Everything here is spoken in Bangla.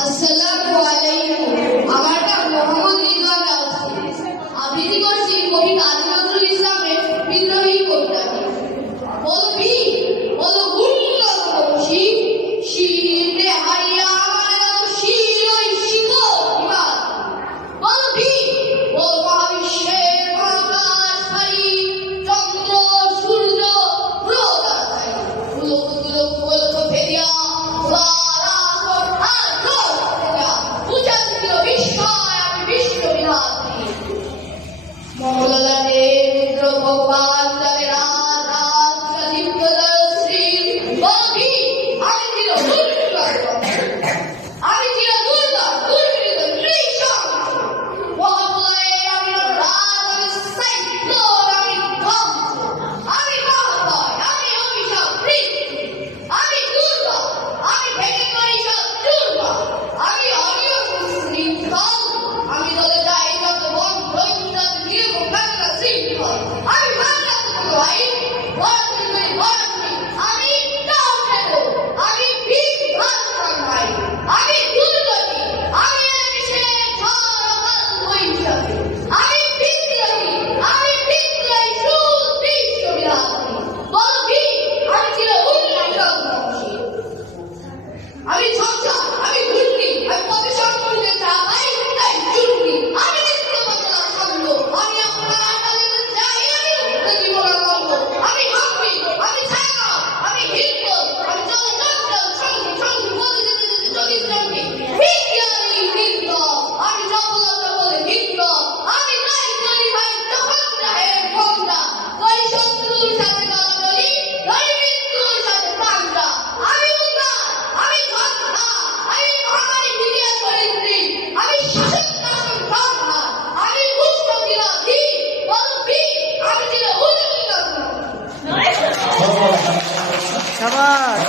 আসসালামু আলাইকুম। আমার নাম মোহাম্মদ রিদওয়ান রাউফি। আবৃত্তি করছি কবি কাজী নজরুল ইসলামের বিদ্রোহী কবিতাটি। বলবি বল উল্ল কবি শিরে হারিয়া আমার গান শির ওই শিকল বিমান বলবি বল মহাবিশ্বের Paulo. we talked to God.